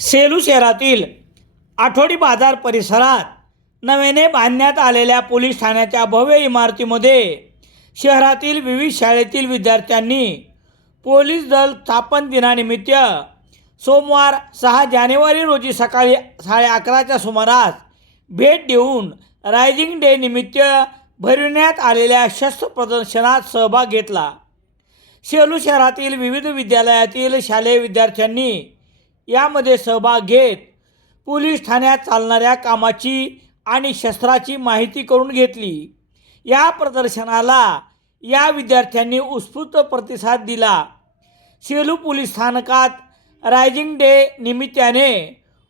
सेलू शहरातील आठवडी बाजार परिसरात नव्याने बांधण्यात आलेल्या पोलीस ठाण्याच्या भव्य इमारतीमध्ये शहरातील विविध शाळेतील विद्यार्थ्यांनी पोलीस दल स्थापन दिनानिमित्त सोमवार सहा जानेवारी रोजी सकाळी साडे अकराच्या सुमारास भेट देऊन रायझिंग डे निमित्त भरविण्यात आलेल्या शस्त्र प्रदर्शनात सहभाग घेतला. सेलू शहरातील विविध विद्यालयातील शालेय विद्यार्थ्यांनी यामध्ये सहभाग घेत पोलीस ठाण्यात चालणाऱ्या कामाची आणि शस्त्राची माहिती करून घेतली. या प्रदर्शनाला या विद्यार्थ्यांनी उत्स्फूर्त प्रतिसाद दिला. सेलू पोलीस स्थानकात रायझिंग डे निमित्ताने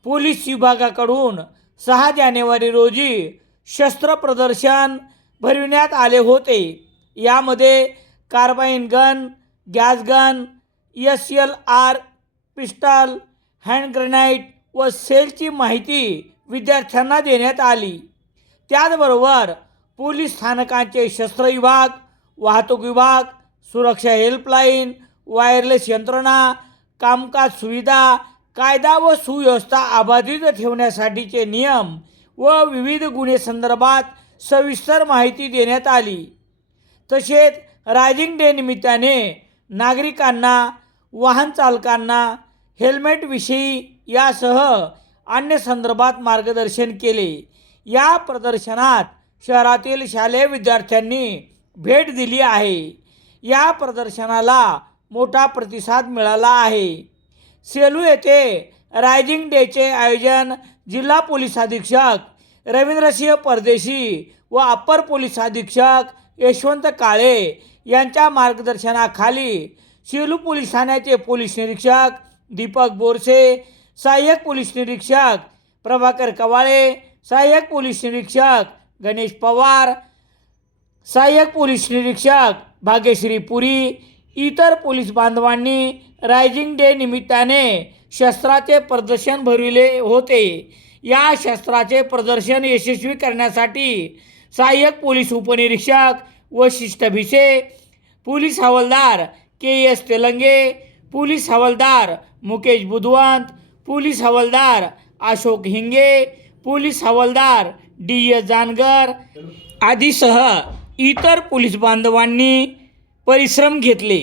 पोलीस विभागाकडून सहा जानेवारी रोजी शस्त्र प्रदर्शन भरविण्यात आले होते. यामध्ये carbine gun gas gun S L R pistol hand grenade व सेलची माहिती विद्यार्थ्यांना देण्यात आली. त्याचबरोबर पोलीस स्थानकांचे शस्त्र विभाग वाहतूक विभाग सुरक्षा हेल्पलाईन वायरलेस यंत्रणा कामकाज सुविधा कायदा व सुव्यवस्था अबाधित ठेवण्यासाठीचे नियम व विविध गुन्हे संदर्भात सविस्तर माहिती देण्यात आली. तसेच रायझिंग डे निमित्ताने नागरिकांना वाहन चालकांना हेल्मेटविषयी यासह अन्य संदर्भात मार्गदर्शन केले. या प्रदर्शनात शहरातील शालेय विद्यार्थ्यांनी भेट दिली आहे. या प्रदर्शनाला मोठा प्रतिसाद मिळाला आहे. सेलू येथे रायझिंग डेचे आयोजन जिल्हा पोलीस अधीक्षक रवींद्रसिंह परदेशी व अप्पर पोलीस अधीक्षक यशवंत काळे यांच्या मार्गदर्शनाखाली सेलू पोलीस ठाण्याचे पोलीस निरीक्षक दीपक बोरसे सहाय्यक पोलीस निरीक्षक प्रभाकर कवाळे सहाय्यक पोलीस निरीक्षक गणेश पवार सहाय्यक पोलीस निरीक्षक भाग्यश्री पुरी इतर पोलीस बांधवांनी रायझिंग डे निमित्ताने शस्त्राचे प्रदर्शन भरविले होते. या शस्त्राचे प्रदर्शन यशस्वी करण्यासाठी सहाय्यक पोलीस उपनिरीक्षक वशिष्ठ भिसे पोलीस हवालदार के एस तेलंगे पोलीस हवालदार Mukesh Budhwant police havaldar Ashok Hinge police havaldar D S Jangar आदीसह इतर पोलीस बांधवांनी परिश्रम घेतले.